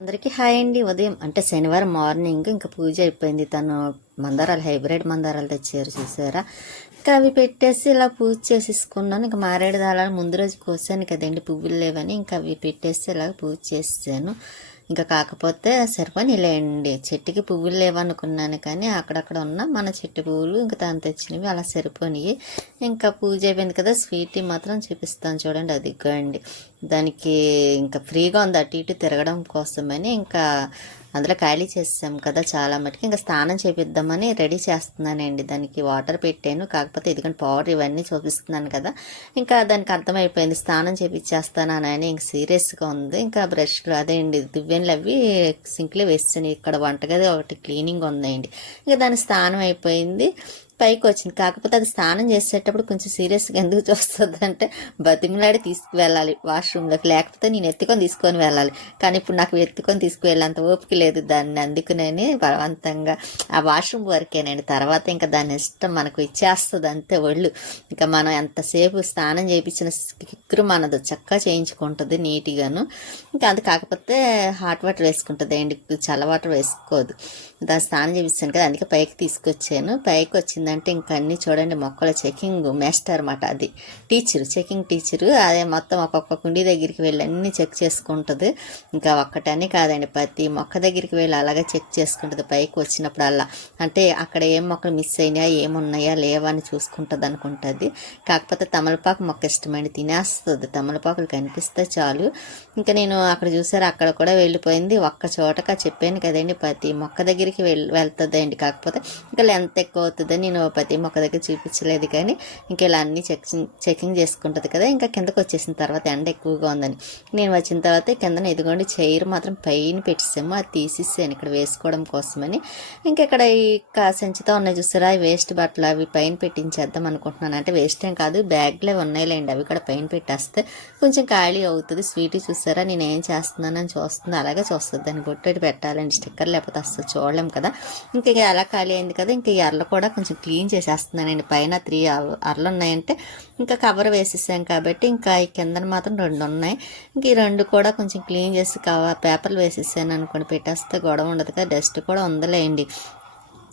అందరికీ హాయ్ అండి. ఉదయం అంటే శనివారం మార్నింగ్ ఇంకా పూజ అయిపోయింది. తను మందారాలు హైబ్రిడ్ మందారాలు తెచ్చారు చూసారా? ఇంకా అవి పెట్టేసి ఇలా పూజ చేసేసుకున్నాను. ఇంకా మారేడు దాళాలు ముందు రోజు కోసాను కదండి పువ్వులు లేవని. ఇంకా అవి పెట్టేసి ఇలా పూజ చేసాను ఇంకా కాకపోతే సరిపోనిలేండి చెట్టుకి పువ్వులు లేవనుకున్నాను కానీ అక్కడక్కడ ఉన్న మన చెట్టు పువ్వులు ఇంకా తను తెచ్చినవి అలా సరిపోనివి ఇంకా పూజ అయిపోయింది కదా స్వీట్ మాత్రం చూపిస్తాను చూడండి అది అండి దానికి ఇంకా ఫ్రీగా ఉంది అటు ఇటు తిరగడం కోసమని ఇంకా అందులో ఖాళీ చేసాం కదా చాలా మటుకు. ఇంకా స్నానం చేపిద్దామని రెడీ చేస్తున్నానండి. దానికి వాటర్ పెట్టాను. కాకపోతే ఎందుకంటే పౌడర్ ఇవన్నీ చూపిస్తున్నాను కదా. ఇంకా దానికి అర్థమైపోయింది. స్నానం చేపించేస్తాను అని ఇంక సీరియస్గా ఉంది. ఇంకా బ్రష్లు అదే అండి. దువ్వెన్లు అవి సింక్లో వేస్తాను ఇక్కడ వంటగది ఒకటి క్లీనింగ్ ఉందండి. ఇంకా దాని స్నానం అయిపోయింది. పైకి వచ్చింది కాకపోతే అది స్నానం చేసేటప్పుడు కొంచెం సీరియస్గా ఎందుకు చూస్తుంది అంటే బతిమలాడి తీసుకువెళ్ళాలి వాష్రూమ్లోకి. లేకపోతే నేను ఎత్తుకొని తీసుకొని వెళ్ళాలి. కానీ ఇప్పుడు నాకు ఎత్తుకొని తీసుకువెళ్ళేంత ఓపిక లేదు దాన్ని. అందుకునే బలవంతంగా ఆ వాష్రూమ్ వరకేనండి తర్వాత ఇంకా దాని ఇష్టం మనకు ఇచ్చేస్తుంది అంతే ఒళ్ళు. ఇంకా మనం ఎంతసేపు స్నానం చేయించిన కిక్కురు మనది చక్కగా చేయించుకుంటుంది నీట్గాను ఇంకా అది కాకపోతే హాట్ వాటర్ వేసుకుంటుంది అండి చల్ల వాటర్ వేసుకోదు దాని స్నానం చేపిస్తాను కదా అందుకే పైకి తీసుకొచ్చాను. పైకి వచ్చిందంటే ఇంకా అన్ని చూడండి మొక్కల చెకింగ్ మేస్టర్ అనమాట అది. టీచరు చెకింగ్ టీచరు అదే మొత్తం ఒక్కొక్క కుండీ దగ్గరికి వెళ్ళి అన్ని చెక్ చేసుకుంటుంది. ఇంకా ఒక్కటని కాదండి ప్రతి మొక్క దగ్గరికి వెళ్ళి అలాగే చెక్ చేసుకుంటుంది పైకి వచ్చినప్పుడల్లా. అంటే అక్కడ ఏం మొక్కలు మిస్ అయినాయా ఏమున్నాయా లేవా అని చూసుకుంటుంది అనుకుంటుంది. కాకపోతే తమలపాకు మొక్క ఇష్టమండి తినేస్తుంది. తమలపాకులు కనిపిస్తే చాలు. ఇంకా నేను అక్కడ చూసారు అక్కడ కూడా వెళ్ళిపోయింది. ఒక్క చోటగా చెప్పాను కదండి ప్రతి మొక్క దగ్గర దగ్గరికి వెళ్ వెళ్తుందండి. కాకపోతే ఇంకా లెంత్ ఎక్కువ అవుతుందని నేను ప్రతి మొక్క దగ్గర చూపించలేదు కానీ ఇంకా ఇలా అన్ని చెకింగ్ చెకింగ్ చేసుకుంటుంది కదా. ఇంకా కిందకు వచ్చేసిన తర్వాత ఎండ ఎక్కువగా ఉందని. నేను వచ్చిన తర్వాత కిందన ఎదుగోండి చైర్ మాత్రం పైన పెట్టేసాము. అది తీసేసాను ఇక్కడ వేసుకోవడం కోసమని. ఇంకా ఇక్కడ ఈ సంచితో ఉన్నాయి చూసారా? వేస్ట్ బట్టలు అవి పైన పెట్టించేద్దాం అనుకుంటున్నాను. అంటే వేస్ట్ ఏం కాదు బ్యాగ్లే ఉన్నాయిలేండి. అవి కూడా పైన పెట్టేస్తే కొంచెం ఖాళీ అవుతుంది. స్వీట్ చూసారా? నేను ఏం చేస్తున్నానని చూస్తుంది అలాగే చూస్తుంది. దాన్ని బొట్టెటి పెట్టాలండి. స్టిక్కర్ లేకపోతే అస్సలు చూడలేం కదా. ఇంకా ఇక అలా ఖాళీ అయింది కదా. ఇంకా ఈ అరలు కూడా కొంచెం క్లీన్ చేసేస్తున్నానండి. పైన త్రీ అరలు ఉన్నాయంటే ఇంకా కవర్ వేసేసాం కాబట్టి ఇంకా ఈ కిందన మాత్రం రెండు ఉన్నాయి. ఇంక ఈ రెండు కూడా కొంచెం క్లీన్ చేసి కవర్ పేపర్లు వేసేసాను అనుకోండి. పెట్టేస్తే గొడవ ఉండదు కదా. డస్ట్ కూడా ఉందలేండి.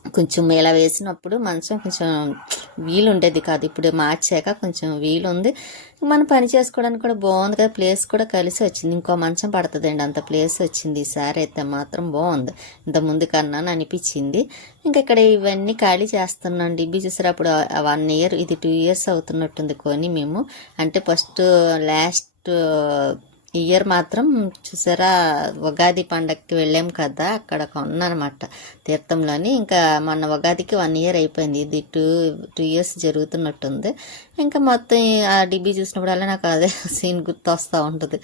కొంచెం ఇలా వేసినప్పుడు మంచం కొంచెం వీలు ఉండేది కాదు. ఇప్పుడు మార్చాక కొంచెం వీలు ఉంది మనం పని చేసుకోవడానికి కూడా బాగుంది కదా. ప్లేస్ కూడా కలిసి వచ్చింది. ఇంకో మంచం పడుతుందండి. అంత ప్లేస్ వచ్చింది. ఈసారి అయితే మాత్రం బాగుంది. ఇంత ముందు కన్నా అని అనిపించింది. ఇంకా ఇక్కడ ఇవన్నీ ఖాళీ చేస్తున్నాం డిబ్బి చూసారు అప్పుడు వన్ ఇయర్ ఇది టూ ఇయర్స్ అవుతున్నట్టుంది. కొని మేము అంటే ఫస్ట్ లాస్ట్ ఇయర్ మాత్రం చూసారా ఉగాది పండగకి వెళ్ళాం కదా అక్కడ కొన్నానమాట తీర్థంలోని. ఇంకా మొన్న ఉగాదికి వన్ ఇయర్ అయిపోయింది. ఇది టూ టూ ఇయర్స్ జరుగుతున్నట్టుంది. ఇంకా మొత్తం ఆ డిబ్బీ చూసినప్పుడల్లా నాకు అదే సీన్ గుర్తు వస్తూ ఉంటుంది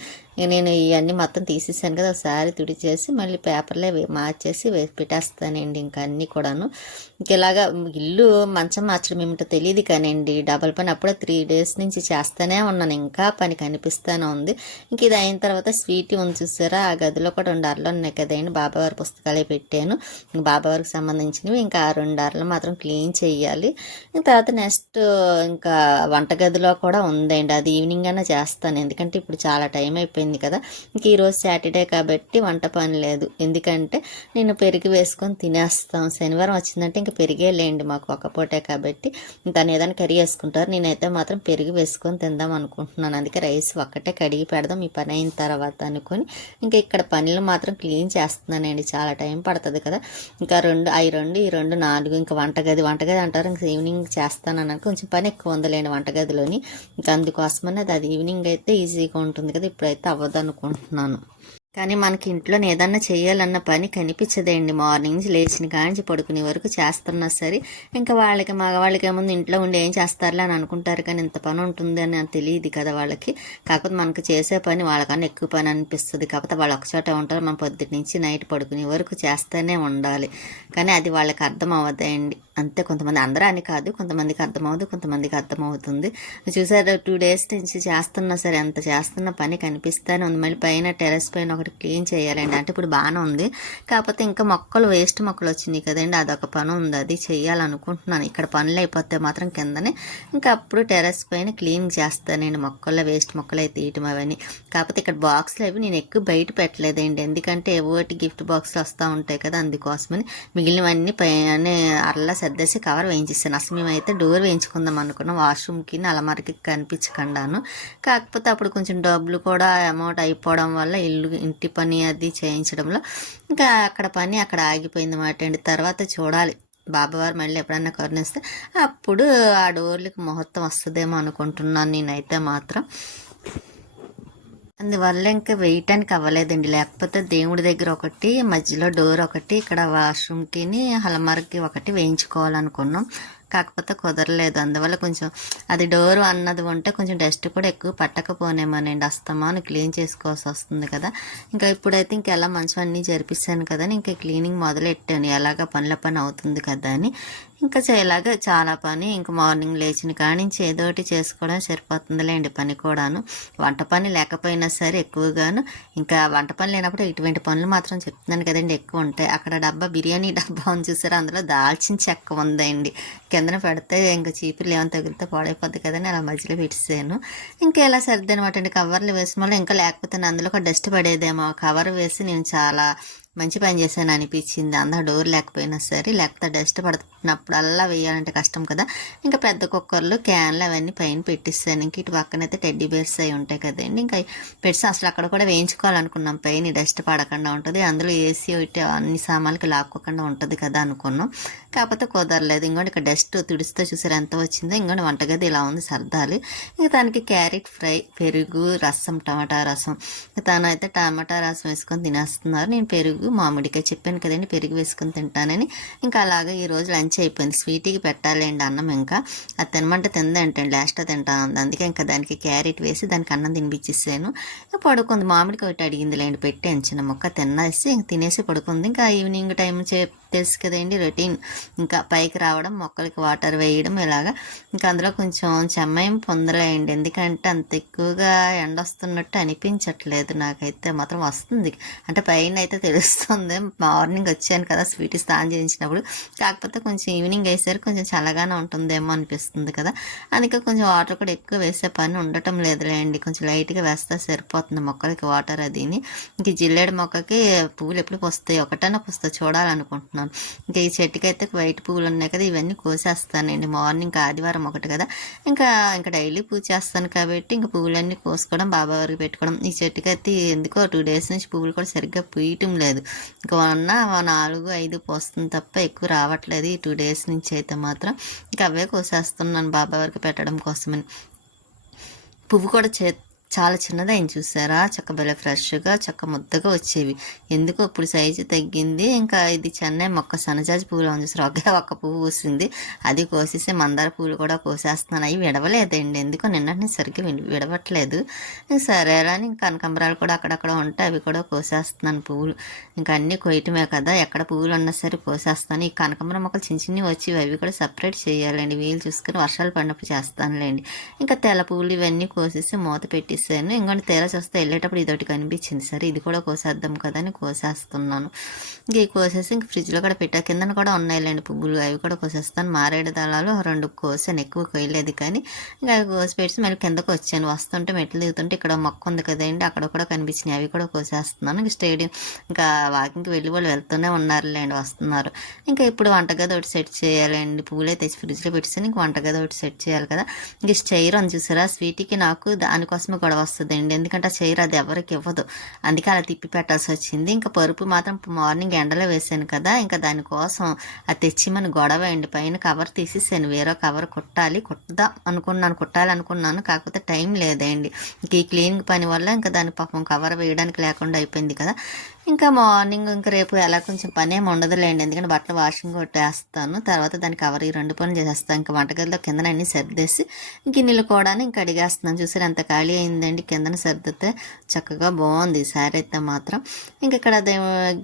నేను ఇవన్నీ మొత్తం తీసేసాను కదా ఒకసారి తుడిచేసి మళ్ళీ పేపర్లే వే- మార్చేసి వేసి పెట్టేస్తానండి ఇంకా అన్నీ కూడాను. ఇంక ఇలాగా ఇల్లు మంచం మార్చడం ఏమిటో తెలియదు కానివ్వండి డబల్ పని అప్పుడే త్రీ డేస్ నుంచి చేస్తూనే ఉన్నాను. ఇంకా పని కనిపిస్తూనే ఉంది. ఇంక ఇది అయిన తర్వాత స్వీట్ ఉంది చూసారా? ఆ గదిలో కూడా రెండు అరలు ఉన్నాయి కదండి బాబావారి పుస్తకాలే పెట్టాను. బాబావారికి సంబంధించినవి ఇంకా ఆ రెండు అరలు మాత్రం క్లీన్ చేయాలి. ఇంక తర్వాత నెక్స్ట్ ఇంకా వంటగదిలో కూడా ఉందండి. అది ఈవినింగ్ అయినా చేస్తాను. ఎందుకంటే ఇప్పుడు చాలా టైం అయిపోయింది కదా. ఇంక ఈరోజు సాటర్డే కాబట్టి వంట పని లేదు. ఎందుకంటే నేను పెరిగి వేసుకొని తినేస్తాం. శనివారం వచ్చిందంటే ఇంకా పెరిగే లేండి మాకు ఒక పూటే కాబట్టి. తను ఏదైనా కర్రీ వేసుకుంటారు. నేనైతే మాత్రం పెరిగి వేసుకొని తిందాం అనుకుంటున్నాను. అందుకే రైస్ ఒక్కటే కడిగి పెడదాం. ఈ పని అయిన తర్వాత అనుకొని ఇంకా ఇక్కడ పనులు మాత్రం క్లీన్ చేస్తున్నానండి. చాలా టైం పడుతుంది కదా. ఇంకా రెండు అవి రెండు ఈ రెండు నాలుగు ఇంకా వంటగది వంటగది అంటారు. ఇంకా ఈవినింగ్ చేస్తాను కొంచెం పని ఎక్కువ ఉందిలేండి వంటగదిలోని. ఇంకా అందుకోసమని అది అది ఈవినింగ్ అయితే ఈజీగా ఉంటుంది కదా. ఇప్పుడైతే అవ్వదు అనుకుంటున్నాను కానీ మనకి ఇంట్లో ఏదన్నా చేయాలన్న పని కనిపించదండి. మార్నింగ్ నుంచి లేచిన కాంచి పడుకునే వరకు చేస్తున్నా సరే ఇంకా వాళ్ళకి మగవాళ్ళకి ఏముంది? ఇంట్లో ఉండి ఏం చేస్తారులే అని అనుకుంటారు. కానీ ఇంత పని ఉంటుంది అని తెలియదు కదా వాళ్ళకి. కాకపోతే మనకు చేసే పని వాళ్ళకన్నా ఎక్కువ పని అనిపిస్తుంది. కాకపోతే వాళ్ళు ఒకచోట ఉంటారు. మనం పొద్దుటి నుంచి నైట్ పడుకునే వరకు చేస్తూనే ఉండాలి. కానీ అది వాళ్ళకి అర్థం అవ్వదండి. అంతే కొంతమంది అందరూ అని కాదు కొంతమందికి అర్థమవుతుంది కొంతమందికి అర్థమవుతుంది చూసారు టూ డేస్ నుంచి చేస్తున్నా సరే ఎంత చేస్తున్న పని కనిపిస్తానే ఉంది. మళ్ళీ పైన టెరెస్ పైన ఒకటి క్లీన్ చేయాలండి. అంటే ఇప్పుడు బాగానే ఉంది. కాకపోతే ఇంకా మొక్కలు వేస్ట్ మొక్కలు వచ్చినాయి కదండి. అదొక పని ఉంది. అది చేయాలనుకుంటున్నాను. ఇక్కడ పనులు అయిపోతే మాత్రం కిందనే. ఇంకా అప్పుడు టెరెస్ పైన క్లీన్ చేస్తానండి. మొక్కల్లో వేస్ట్ మొక్కలు అయితే తీయటం అవన్నీ. కాకపోతే ఇక్కడ బాక్స్లు అవి నేను ఎక్కువ బయట పెట్టలేదండి. ఎందుకంటే ఏవోటి గిఫ్ట్ బాక్స్లు వస్తూ ఉంటాయి కదా అందుకోసమని. మిగిలినవన్నీ పైన అరలా సర్దేసి కవర్ వేయించేసాను. అసలు మేమైతే డోర్ వేయించుకుందాం అనుకున్నాం. వాష్రూమ్కి అలమారికి కనిపించకుండాను. కాకపోతే అప్పుడు కొంచెం డబ్బులు కూడా అమౌంట్ అయిపోవడం వల్ల ఇల్లు ఇంటి పని అది చేయించడంలో ఇంకా అక్కడ పని అక్కడ ఆగిపోయింది మాట అండి. తర్వాత చూడాలి. బాబావారు మళ్ళీ ఎప్పుడన్నా కరుణిస్తే అప్పుడు ఆ డోర్లకి ముహూర్తం వస్తుందేమో అనుకుంటున్నాను నేనైతే మాత్రం. అందువల్ల ఇంకా వేయటానికి అవ్వలేదండి. లేకపోతే దేవుడి దగ్గర ఒకటి మధ్యలో డోర్ ఒకటి ఇక్కడ వాష్రూమ్కి హలమార్కి ఒకటి వేయించుకోవాలనుకున్నాం. కాకపోతే కుదరలేదు. అందువల్ల కొంచెం అది డోర్ అన్నది ఉంటే కొంచెం డస్ట్ కూడా ఎక్కువ పట్టకపోనేమోనండి. అస్తమాను క్లీన్ చేసుకోవాల్సి వస్తుంది కదా. ఇంకా ఇప్పుడైతే ఇంకెలా మంచం అన్నీ జరిపిస్తాను కదా ఇంకా క్లీనింగ్ మొదలెట్టాను. ఎలాగ పనుల పని అవుతుంది కదా అని. ఇంకా చేయలాగా చాలా పని. ఇంకా మార్నింగ్ లేచిన కానించి ఏదో ఒకటి చేసుకోవడం సరిపోతుందిలేండి పని కూడాను. వంట పని లేకపోయినా సరే ఎక్కువగాను. ఇంకా వంట పని లేనప్పుడు ఇటువంటి పనులు మాత్రం చెప్తున్నాను కదండి ఎక్కువ ఉంటాయి. అక్కడ డబ్బా బిర్యానీ డబ్బా ఉంది చూసారు? అందులో దాల్చిన చెక్క ఉందండి. కిందన పెడితే ఇంకా చీపులు ఏమైనా తగిలితే పాడైపోద్ది కదని అలా మధ్యలో పెట్టేసాను ఇంకా ఎలా సర్ది అనమాట అండి. కవర్లు వేసిన వల్ల ఇంకా లేకపోతే అందులో ఒక డస్ట్ పడేదేమో. కవర్ వేసి నేను చాలా మంచి పని చేశాను అనిపించింది. అందా డోర్ లేకపోయినా సరే లేకపోతే డస్ట్ పడుతున్నప్పుడల్లా వేయాలంటే కష్టం కదా. ఇంకా పెద్ద కుక్కర్లు క్యాన్లు అవన్నీ పైన పెట్టిస్తాను. ఇంక ఇటు పక్కనైతే టెడ్డీ బేర్స్ అవి ఉంటాయి కదండి. ఇంకా పెట్టి అసలు అక్కడ కూడా వేయించుకోవాలనుకున్నాం. పైన డస్ట్ పడకుండా ఉంటుంది. అందులో ఏసీ ఇటు అన్ని సామాన్లకి లాక్కోకుండా ఉంటుంది కదా అనుకున్నాం. కాకపోతే కుదరలేదు. ఇంకోటి ఇక్కడ డస్ట్ తుడిస్తే చూసారు ఎంత వచ్చిందో. ఇంకోటి వంటగది ఇలా ఉంది సర్దాలి. ఇంకా దానికి క్యారెట్ ఫ్రై పెరుగు రసం టమాటా రసం. తనైతే టమాటా రసం వేసుకొని తినేస్తున్నారు. నేను పెరుగు మామిడికాయ చెప్పాను కదండి పెరుగు వేసుకొని తింటానని. ఇంకా అలాగే ఈ లంచ్ అయిపోయింది. స్వీట్కి పెట్టాలండి అన్నం ఇంకా. అది తినమంటే తిందంటండి లాస్ట్ తింటాను ఉంది. అందుకే ఇంకా దానికి క్యారెట్ వేసి దానికి అన్నం తినిపించేసాను. పడుకుంది. మామిడికాయ ఒకటి అడిగింది లేండి పెట్టాను చిన్న మొక్క తినేసి ఇంక తినేసి పడుకుంది. ఇంకా ఈవినింగ్ టైం చే తెలుసు కదండి రొటీన్. ఇంకా పైకి రావడం మొక్కలకి వాటర్ వేయడం ఇలాగా. ఇంకా అందులో కొంచెం చెమ్మయం పొందలేయండి ఎందుకంటే అంత ఎక్కువగా ఎండ వస్తున్నట్టు అనిపించట్లేదు నాకైతే. మాత్రం వస్తుంది. అంటే పైన అయితే తెలుస్తుంది మార్నింగ్ వచ్చాను కదా స్వీట్ స్నానం చేయించినప్పుడు. కాకపోతే కొంచెం ఈవినింగ్ వేసారు కొంచెం చల్లగానే ఉంటుందేమో అనిపిస్తుంది కదా. అందుకే కొంచెం వాటర్ కూడా ఎక్కువ వేసే పని ఉండటం లేదులేండి. కొంచెం లైట్గా వేస్తే సరిపోతుంది మొక్కలకి వాటర్ అదిని. ఇంక జిల్లేడు మొక్కకి పువ్వులు ఎప్పుడు వస్తాయి ఒకటైనా వస్తాయి చూడాలనుకుంటున్నాను. చేసుకున్నాను ఇంకా ఈ చెట్టుకి అయితే వైట్ పువ్వులు ఉన్నాయి కదా ఇవన్నీ కోసేస్తానండి. మార్నింగ్ ఆదివారం ఒకటి కదా. ఇంకా ఇంకా డైలీ పూజ చేస్తాను కాబట్టి ఇంకా పువ్వులన్నీ కోసుకోవడం బాబా వారికి పెట్టుకోవడం. ఈ చెట్టుకి అయితే ఎందుకో టూ డేస్ నుంచి పువ్వులు కూడా సరిగ్గా పూయటం లేదు. ఇంకా ఉన్న నాలుగు ఐదు పోస్తుంది తప్ప ఎక్కువ రావట్లేదు. ఈ టూ డేస్ నుంచి అయితే మాత్రం ఇంకా అవే కోసేస్తున్నాను బాబా వారికి పెట్టడం కోసమని. పువ్వు కూడా చే చాలా చిన్నదైంది చూసారా? చక్క భలే ఫ్రెష్గా చక్క ముద్దగా వచ్చేవి. ఎందుకో ఇప్పుడు సైజు తగ్గింది. ఇంకా ఇది చెన్నై మొక్క సన్నజాజి పువ్వులు ఉంది చూసారు ఒకే ఒక్క పువ్వు పూసింది. అది కోసేసి మందార పువ్వులు కూడా కోసేస్తున్నాను. అవి విడవలేదండి. ఎందుకో నిన్నటిని సరిగ్గా విడవట్లేదు. సరే అని ఇంకా కనకంబరాలు కూడా అక్కడక్కడ ఉంటే అవి కూడా కోసేస్తున్నాను పువ్వులు. ఇంకా అన్నీ కొయ్యటమే కదా. ఎక్కడ పువ్వులు ఉన్నా సరే కోసేస్తాను ఈ కనకంబర మొక్కలు చిన్న చిన్నవి వచ్చి అవి కూడా సపరేట్ చేయాలండి. వీలు చూసుకుని వర్షాలు పడినప్పుడు చేస్తానులేండి. ఇంకా తెల్ల పువ్వులు ఇవన్నీ కోసేసి మూత పెట్టి కోసేసాను ఇంకొంటి తేరా చూస్తే వెళ్ళేటప్పుడు ఇదొకటి కనిపించింది. సరే ఇది కూడా కోసేద్దాం కదా అని కోసేస్తున్నాను. ఇంక కోసేసి ఇంక ఫ్రిడ్జ్లో కూడా పెట్టా. కిందన కూడా ఉన్నాయిలేండి పువ్వులు. అవి కూడా కోసేస్తాను. మారేడు దళాలు రెండు కోసాను. ఎక్కువ కొయ్యలేదు కానీ ఇంకా అవి కోసి పెట్టి మళ్ళీ కిందకు వచ్చాను. వస్తుంటే మెట్లు దిగుతుంటే ఇక్కడ మొక్క ఉంది కదండి అక్కడ కూడా కనిపించినాయి. అవి కూడా కోసేస్తున్నాను. ఇంకా స్టేడియం ఇంకా వాకింగ్కి వెళ్ళి వాళ్ళు వెళ్తూనే ఉన్నారులేండి వస్తున్నారు. ఇంకా ఇప్పుడు వంటగది ఒకటి సెట్ చేయాలండి. పూలే తెచ్చి ఫ్రిడ్జ్లో పెట్టేసి ఇంక వంటగది ఒకటి సెట్ చేయాలి కదా. ఇంక చైర్ అని చూసారా? స్వీట్కి నాకు దానికోసమే గొడవ వస్తుందండి ఎందుకంటే ఆ చైర్ అది ఎవరికి ఇవ్వదు. అందుకే అలా తిప్పి పెట్టాల్సి వచ్చింది ఇంకా పరుపు మాత్రం మార్నింగ్ ఎండలో వేసాను కదా ఇంకా దానికోసం అది తెచ్చి మన గొడవ అండి. పైన కవర్ తీసేసాను. వేరే కవర్ కుట్టాలి. కుట్టదా అనుకున్నాను. కుట్టాలి అనుకున్నాను కాకపోతే టైం లేదండి. ఇంక ఈ క్లీనింగ్ పని వల్ల ఇంకా దాని పాపం కవర్ వేయడానికి లేకుండా అయిపోయింది కదా. ఇంకా మార్నింగ్ ఇంకా రేపు ఎలా కొంచెం పని ఏమి ఉండదులేండి. ఎందుకంటే బట్టలు వాషింగ్ కొట్టేస్తాను. తర్వాత దాని కవర్ ఈ రెండు పనులు చేసేస్తాను. ఇంకా వంటగదిలో కిందన అన్ని సర్దేసి గిన్నెలు కూడా ఇంకా అడిగేస్తున్నాను. చూసారు ఎంత ఖాళీ అయిందండి. కిందన సర్దితే చక్కగా బాగుంది. సారీ అయితే మాత్రం ఇంకా ఇక్కడ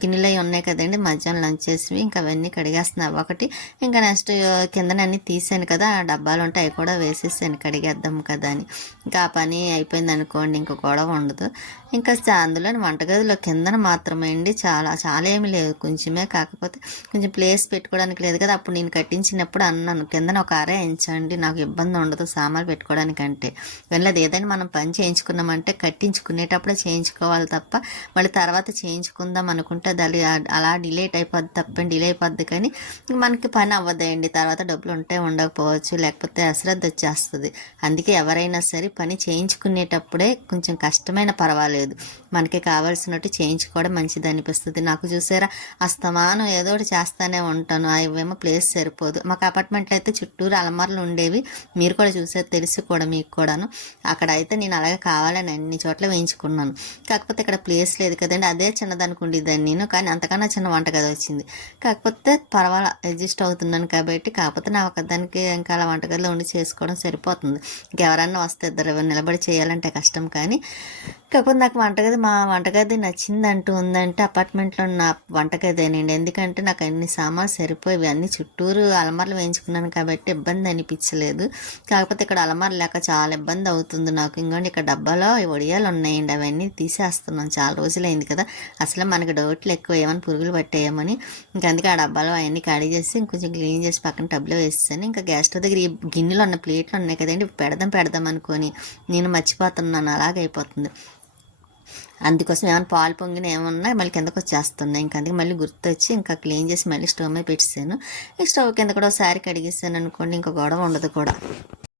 గిన్నెలు అవి ఉన్నాయి కదండి. మధ్యాహ్నం లంచ్ చేసి ఇంకా అవన్నీ కడిగేస్తున్నావు ఒకటి ఇంకా నెక్స్ట్ కిందన అన్ని తీసాను కదా. ఆ డబ్బాలు ఉంటే అవి కూడా వేసేసాను కడిగేద్దాం కదా అని. ఇంకా ఆ పని అయిపోయింది అనుకోండి. ఇంకా గొడవ ఉండదు. ఇంకా అందులోని వంటగదిలో కిందన మాత్రం మాత్రమే అండి చాలా చాలా ఏమీ లేదు. కొంచెమే కాకపోతే కొంచెం ప్లేస్ పెట్టుకోవడానికి లేదు కదా. అప్పుడు నేను కట్టించినప్పుడు అన్నాను కిందన ఒక అరే ఎంచండి నాకు ఇబ్బంది ఉండదు సామాన్లు పెట్టుకోవడానికి అంటే వెళ్ళదు. ఏదైనా మనం పని చేయించుకున్నామంటే కట్టించుకునేటప్పుడే చేయించుకోవాలి తప్ప మళ్ళీ తర్వాత చేయించుకుందాం అనుకుంటే అది అలా- అలా డిలేట్ అయిపోద్ది తప్పని డిలే అయిపోద్ది కానీ మనకి పని అవ్వదండి. తర్వాత డబ్బులు ఉంటే ఉండకపోవచ్చు లేకపోతే అశ్రద్ధ వచ్చేస్తుంది. అందుకే ఎవరైనా సరే పని చేయించుకునేటప్పుడే కొంచెం కష్టమైన పర్వాలేదు. మనకి కావాల్సినట్టు చేయించుకోవడం మంచిది అనిపిస్తుంది నాకు చూసారా? అస్తమానం ఏదో ఒకటి చేస్తానే ఉంటాను. అవేమో ప్లేస్ సరిపోదు. మాకు అపార్ట్మెంట్లో అయితే చుట్టూరు అలమార్లు ఉండేవి. మీరు కూడా చూసారు తెలుసు కూడా మీకు కూడాను. అక్కడ అయితే నేను అలాగే కావాలని అన్ని చోట్ల వేయించుకున్నాను. కాకపోతే ఇక్కడ ప్లేస్ లేదు కదండి. అదే చిన్నదనుకుండేదాన్ని నేను. కానీ అంతకన్నా చిన్న వంటగది వచ్చింది. కాకపోతే పర్వాలా అడ్జస్ట్ అవుతున్నాను కాబట్టి కాకపోతే నా ఒకదానికి ఇంకా అలా వంటగదిలో ఉండి చేసుకోవడం సరిపోతుంది. ఇంకెవరన్నా వస్తే ఇద్దరు నిలబడి చేయాలంటే కష్టం కానీ కాకపోతే నాకు వంటగది మా వంటగది నచ్చింది అంటూ ఉందంటే అపార్ట్మెంట్లో ఉన్న వంటగదేనండి ఎందుకంటే నాకు అన్ని సామాన్లు సరిపోయి అన్ని చుట్టూరు అలమార్లు వేయించుకున్నాను కాబట్టి ఇబ్బంది అనిపించలేదు. కాకపోతే ఇక్కడ అలమార్లు లేక చాలా ఇబ్బంది అవుతుంది నాకు. ఇంకోండి ఇక్కడ డబ్బాలో వడియాలు ఉన్నాయండి. అవన్నీ తీసేస్తున్నాను. చాలా రోజులైంది కదా. అసలు మనకి డౌట్లు ఎక్కువ ఏమైనా పురుగులు పట్టేయమని. ఇంకా అందుకే ఆ డబ్బాలో అవన్నీ ఖాళీ చేసి ఇంకొంచెం క్లీన్ చేసి పక్కన టబ్లో వేస్తాను ఇంకా గ్యాస్ స్టవ్ దగ్గర ఈ గిన్నెలు ఉన్న ప్లేట్లు ఉన్నాయి కదండి. పెడదాం పెడదాం అనుకొని నేను మర్చిపోతున్నాను. అలాగైపోతుంది. అయిపోతుంది అందుకోసం ఏమైనా పాలు పొంగిన ఏమన్నా మళ్ళీ కిందకు వచ్చేస్తున్నాయి. ఇంకా అందుకే మళ్ళీ గుర్తొచ్చి ఇంకా క్లీన్ చేసి మళ్ళీ స్టవ్ మీద పెట్టేసాను ఈ స్టవ్ కింద కూడా ఒకసారి కడిగేసాను అనుకోండి ఇంకా గొడవ ఉండదు కూడా.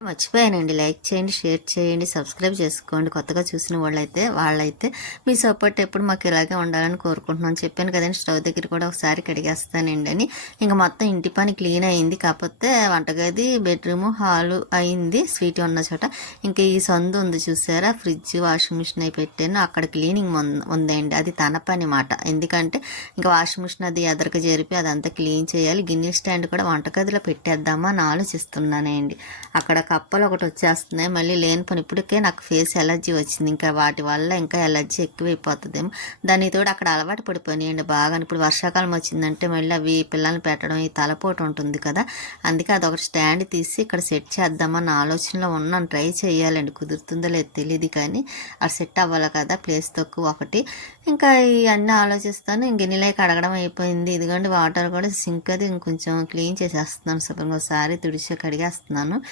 మర్చిపోయానండి. లైక్ చేయండి షేర్ చేయండి సబ్స్క్రైబ్ చేసుకోండి. కొత్తగా చూసిన వాళ్ళైతే వాళ్ళైతే మీ సపోర్ట్ ఎప్పుడు మాకు ఇలాగే ఉండాలని కోరుకుంటున్నాను చెప్పాను కదండి. స్టవ్ దగ్గర కూడా ఒకసారి కడిగేస్తానండి అని. ఇంకా మొత్తం ఇంటి పని క్లీన్ అయింది. కాకపోతే వంటగది బెడ్రూమ్ హాలు అయింది. స్వీట్ ఉన్న చోట. ఇంకా ఈ సందు ఉంది చూసారా? ఫ్రిడ్జ్ వాషింగ్ మిషన్ అయి పెట్టాను. అక్కడ క్లీనింగ్ ఉందండి. అది తన పని మాట. ఎందుకంటే ఇంకా వాషింగ్ మిషన్ అది ఎదరక జరిపి అదంతా క్లీన్ చేయాలి. గిన్నె స్టాండ్ కూడా వంటగదిలో పెట్టేద్దామా అని ఆలోచిస్తున్నానండి. అక్కడ కప్పలు ఒకటి వచ్చేస్తున్నాయి. మళ్ళీ లేని పని. ఇప్పటికే నాకు ఫేస్ ఎలర్జీ వచ్చింది. ఇంకా వాటి వల్ల ఇంకా ఎలర్జీ ఎక్కువైపోతుందేమో. దాని తోడు అక్కడ అలవాటు పడిపోయినాయండి బాగా. ఇప్పుడు వర్షాకాలం వచ్చిందంటే మళ్ళీ అవి పిల్లల్ని పెట్టడం ఈ తలపోటు ఉంటుంది కదా. అందుకే అదొకటి స్టాండ్ తీసి ఇక్కడ సెట్ చేద్దామన్న ఆలోచనలో ఉన్నాను. ట్రై చేయాలండి. కుదురుతుందో లేదు తెలియదు కానీ అది సెట్ అవ్వాలి కదా. ప్లేస్ తక్కువ ఒకటి. ఇంకా ఇవన్నీ ఆలోచిస్తాను. ఇంక అడగడం అయిపోయింది. ఇదిగోండి వాటర్ కూడా సింక్ అది ఇంకొంచెం క్లీన్ చేసేస్తున్నాను. శుభ్రంగా ఒకసారి తుడిచి కడిగేస్తున్నాను.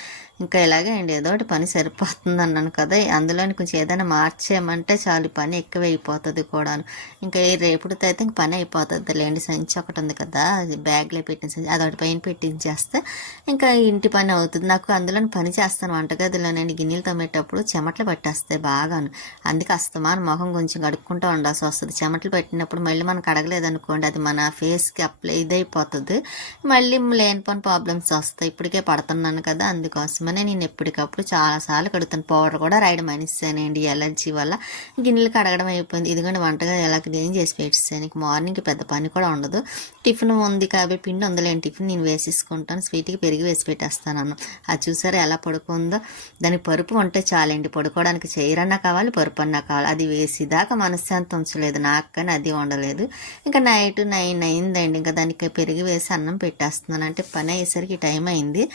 ఇంకా ఇలాగే అండి. ఏదో ఒకటి పని సరిపోతుంది అన్నాను కదా. అందులోని కొంచెం ఏదైనా మార్చేయమంటే చాలు పని ఎక్కువ అయిపోతుంది కూడాను. ఇంకా ఈ రేపుడితో అయితే ఇంక పని అయిపోతుంది లేండి సంచి ఒకటి ఉంది కదా అది బ్యాగ్లో పెట్టిన సంచి అదొకటి పైన పెట్టించేస్తే ఇంకా ఇంటి పని అవుతుంది. నాకు అందులోని పని చేస్తాను వంటగదిలో నేను గిన్నెలు తోమేటప్పుడు చెమటలు పట్టేస్తాయి బాగాను. అందుకే అస్తమాన మొహం కొంచెం కడుక్కుంటూ ఉండాల్సి వస్తుంది. చెమటలు పెట్టినప్పుడు మళ్ళీ మనం అడగలేదనుకోండి అది మన ఫేస్కి అప్లై ఇదైపోతుంది. మళ్ళీ లేనిపోని ప్రాబ్లమ్స్ వస్తాయి. ఇప్పటికే పడుతున్నాను కదా అందుకోసమే నేను ఎప్పటికప్పుడు చాలాసార్లు కడుగుతాను. పౌడర్ కూడా రాయడం అనిస్తానండి ఎలర్జీ వల్ల గిన్నెలు కడగడం అయిపోయింది. ఇదిగోండి వంటగా ఎలా క్లీన్ చేసి పెట్టేసాను. ఇంక మార్నింగ్ పెద్ద పని కూడా ఉండదు. టిఫిన్ ఉంది కాబట్టి పిండి ఉందలేని టిఫిన్ నేను వేసేసుకుంటాను. స్వీట్కి పెరిగి వేసి పెట్టేస్తాను అన్న. అది చూసారా ఎలా పడుకుందో? దానికి పరుపు ఉంటే చాలండి. పడుకోవడానికి చైరన్నా కావాలి పరుపు అన్నా కావాలి. అది వేసేదాకా మనశ్శాంతి ఉంచలేదు. నాకు కానీ అది ఉండలేదు. ఇంకా నైట్ నైన్ అయిందండి. ఇంకా దానికి పెరిగి వేసి అన్నం పెట్టేస్తున్నాను. అంటే పని అయ్యేసరికి టైం అయింది.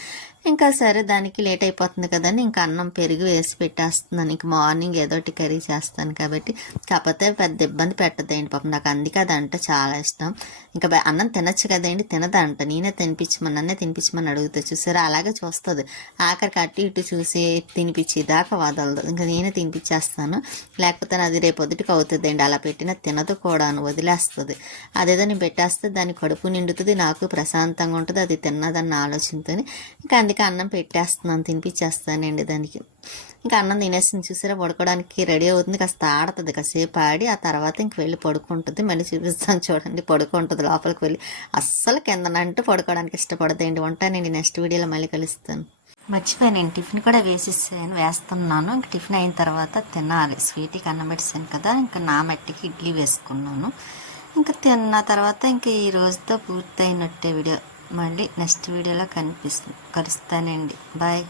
ఇంకా సరే దానికి లేట్ అయిపోతుంది కదని ఇంకా అన్నం పెరుగు వేసి పెట్టేస్తున్నాను. ఇంక మార్నింగ్ ఏదో ఒకటి కర్రీ చేస్తాను కాబట్టి. కాకపోతే పెద్ద ఇబ్బంది పెట్టదండి పాపం. నాకు అందుకే అదంటే చాలా ఇష్టం. ఇంకా అన్నం తినచ్చు కదండి. తినదంట. నేనే తినిపించమని నన్నే తినిపించమని అడుగుతా. చూసారా? అలాగే చూస్తుంది. ఆఖరికి అటు ఇటు చూసి తినిపించేదాకా వదలదు. ఇంకా నేనే తినిపించేస్తాను. లేకపోతే అది రేపు అవుతుందండి. అలా పెట్టిన తినదు కూడాను. వదిలేస్తుంది. అదేదో నేను పెట్టేస్తే దాని కడుపు నిండుతుంది. నాకు ప్రశాంతంగా ఉంటుంది. అది తిన్నదన్న ఆలోచనతో ఇంకా అందుకే అన్నం పెట్టేస్తున్నాను తినిపించేస్తానండి దానికి. ఇంకా అన్నం తినేసింది చూసారా పడుకోవడానికి రెడీ అవుతుంది కాస్త ఆడుతుంది కాసేపు ఆడి ఆ తర్వాత ఇంక వెళ్ళి పడుకుంటుంది మళ్ళీ చూపిస్తాను చూడండి పడుకుంటుంది లోపలికి వెళ్ళి. అస్సలు కిందనంటూ పడుకోవడానికి ఇష్టపడదండి. ఉంటానండి నెక్స్ట్ వీడియోలో మళ్ళీ కలుస్తాను. మర్చిపోయాను టిఫిన్ కూడా వేసేసాను వేస్తున్నాను. ఇంక టిఫిన్ అయిన తర్వాత తినాలి. స్వీట్కి అన్నం పెట్టేసాను కదా ఇంకా నా మట్టికి ఇడ్లీ వేసుకున్నాను. ఇంకా తిన్న తర్వాత ఇంకా ఈ రోజుతో పూర్తయినట్టే వీడియో. మళ్ళీ నెక్స్ట్ వీడియోలో కనిపిస్తుంది కలుస్తానండి. బాయ్.